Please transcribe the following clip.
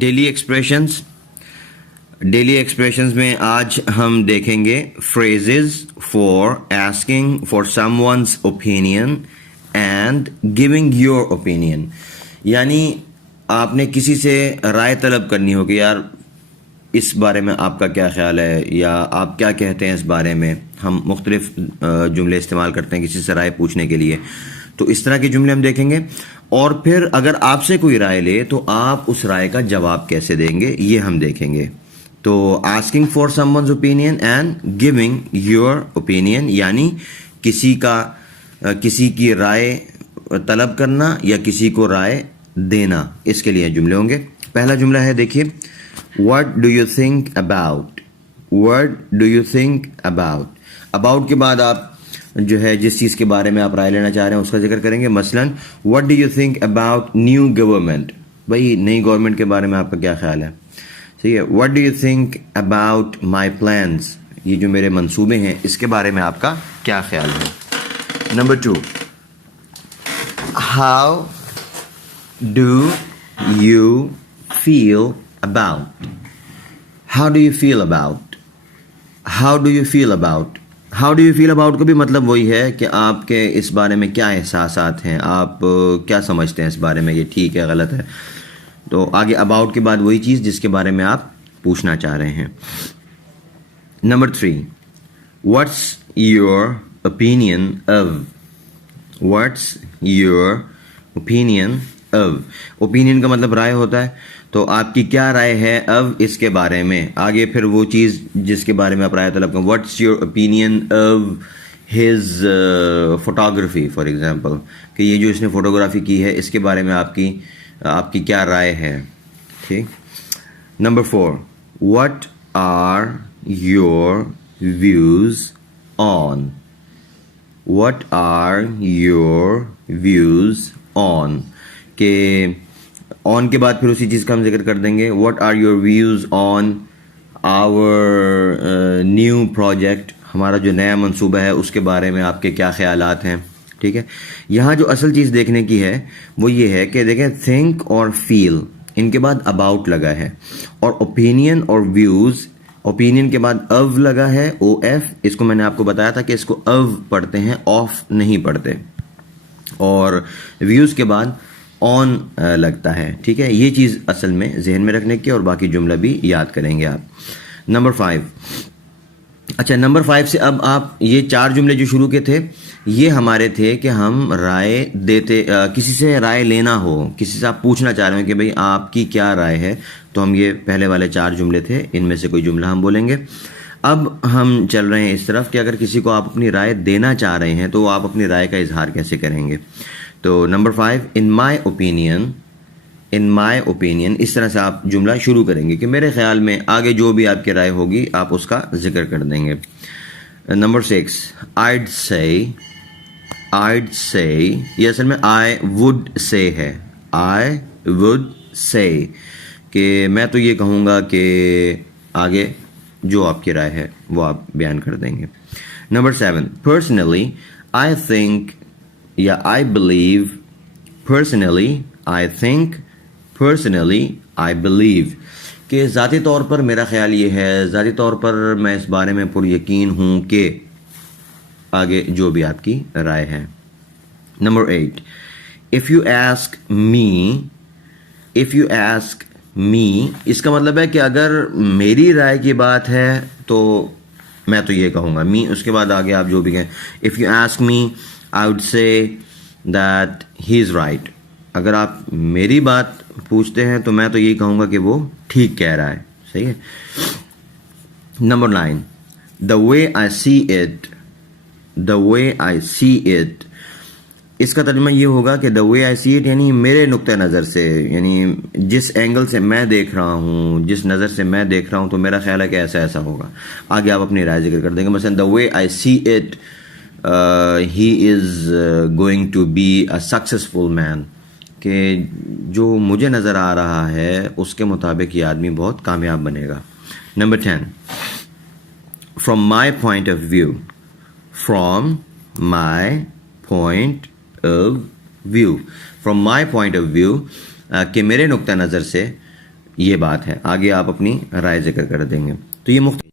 Daily expressions میں آج ہم دیکھیں گے phrases for asking for someone's opinion and giving your opinion. یعنی آپ نے کسی سے رائے طلب کرنی ہو کہ یار اس بارے میں آپ کا کیا خیال ہے یا آپ کیا کہتے ہیں اس بارے میں. ہم مختلف جملے استعمال کرتے ہیں کسی سے رائے پوچھنے کے لیے, تو اس طرح کے جملے ہم دیکھیں گے. اور پھر اگر آپ سے کوئی رائے لے تو آپ اس رائے کا جواب کیسے دیں گے یہ ہم دیکھیں گے. تو asking for someone's opinion and giving your opinion یعنی کسی کی رائے طلب کرنا یا کسی کو رائے دینا, اس کے لیے جملے ہوں گے. پہلا جملہ ہے دیکھیے, what do you think about. what do you think about. about کے بعد آپ جو ہے جس چیز کے بارے میں آپ رائے لینا چاہ رہے ہیں اس کا ذکر کریں گے. مثلا what do you think about new government. بھائی نئی گورنمنٹ کے بارے میں آپ کا کیا خیال ہے. صحیح ہے. what do you think about my plans. یہ جو میرے منصوبے ہیں اس کے بارے میں آپ کا کیا خیال ہے. Number 2, how do you feel about. how do you feel about. how do you feel about. how do you feel about کو بھی مطلب وہی ہے کہ آپ کے اس بارے میں کیا احساسات ہیں, آپ کیا سمجھتے ہیں اس بارے میں, یہ ٹھیک ہے غلط ہے. تو آگے about کے بعد وہی چیز جس کے بارے میں آپ پوچھنا چاہ رہے ہیں. Number 3, what's your opinion of. what's your opinion of. opinion کا مطلب رائے ہوتا ہے, تو آپ کی کیا رائے ہے اب اس کے بارے میں. آگے پھر وہ چیز جس کے بارے میں آپ رائے طلب کریں. what's your opinion of his photography for example, کہ یہ جو اس نے فوٹوگرافی کی ہے اس کے بارے میں آپ کی کیا رائے ہے. ٹھیک. Number 4, what are your views on. what are your views on, کہ آن کے بعد پھر اسی چیز کا ہم ذکر کر دیں گے. what are your views on our new project. ہمارا جو نیا منصوبہ ہے اس کے بارے میں آپ کے کیا خیالات ہیں. ٹھیک ہے. یہاں جو اصل چیز دیکھنے کی ہے وہ یہ ہے کہ دیکھیں think اور feel ان کے بعد about لگا ہے, اور opinion اور views opinion کے بعد of لگا ہے of. اس کو میں نے آپ کو بتایا تھا کہ اس کو of پڑھتے ہیں, off نہیں پڑھتے. اور views کے بعد on لگتا ہے. ٹھیک ہے. یہ چیز اصل میں ذہن میں رکھنے کی, اور باقی جملہ بھی یاد کریں گے آپ. نمبر 5. اچھا, نمبر 5 سے اب آپ یہ 4 جملے جو شروع کے تھے یہ ہمارے تھے کہ ہم رائے دیتے, کسی سے رائے لینا ہو, کسی سے آپ پوچھنا چاہ رہے ہیں کہ بھئی آپ کی کیا رائے ہے, تو ہم یہ پہلے والے 4 جملے تھے, ان میں سے کوئی جملہ ہم بولیں گے. اب ہم چل رہے ہیں اس طرف کہ اگر کسی کو آپ اپنی رائے دینا چاہ رہے ہیں تو آپ اپنی رائے کا اظہار کیسے کریں گے. تو نمبر 5, in my opinion اس طرح سے آپ جملہ شروع کریں گے کہ میرے خیال میں. آگے جو بھی آپ کی رائے ہوگی آپ اس کا ذکر کر دیں گے. نمبر 6, I'd say یہ اصل میں I would say ہے. I would say کہ میں تو یہ کہوں گا کہ. آگے جو آپ کی رائے ہے وہ آپ بیان کر دیں گے. نمبر 7, personally I think یا I believe. personally I believe کہ ذاتی طور پر میرا خیال یہ ہے, ذاتی طور پر میں اس بارے میں پر یقین ہوں کہ. آگے جو بھی آپ کی رائے ہے. Number 8, if you ask me اس کا مطلب ہے کہ اگر میری رائے کی بات ہے تو میں تو یہ کہوں گا. me اس کے بعد آگے آپ جو بھی کہیں. if you ask me I would say that he is right. اگر آپ میری بات پوچھتے ہیں تو میں تو یہی کہوں گا کہ وہ ٹھیک کہہ رہا ہے. صحیح ہے. Number 9, the way I see it اس کا ترجمہ یہ ہوگا کہ the way I see it یعنی میرے نقطہ نظر سے, یعنی جس اینگل سے میں دیکھ رہا ہوں, جس نظر سے میں دیکھ رہا ہوں تو میرا خیال ہے کہ ایسا ایسا ہوگا. آگے آپ اپنی رائے ذکر کر دیں گے. مثلا the way I see it he is going to be a successful man کہ جو مجھے نظر آ رہا ہے اس کے مطابق یہ آدمی بہت کامیاب بنے گا. Number 10, from my point of view. from my point of view کہ میرے نقطہ نظر سے یہ بات ہے. آگے آپ اپنی رائے ذکر کر دیں گے. تو یہ مختلف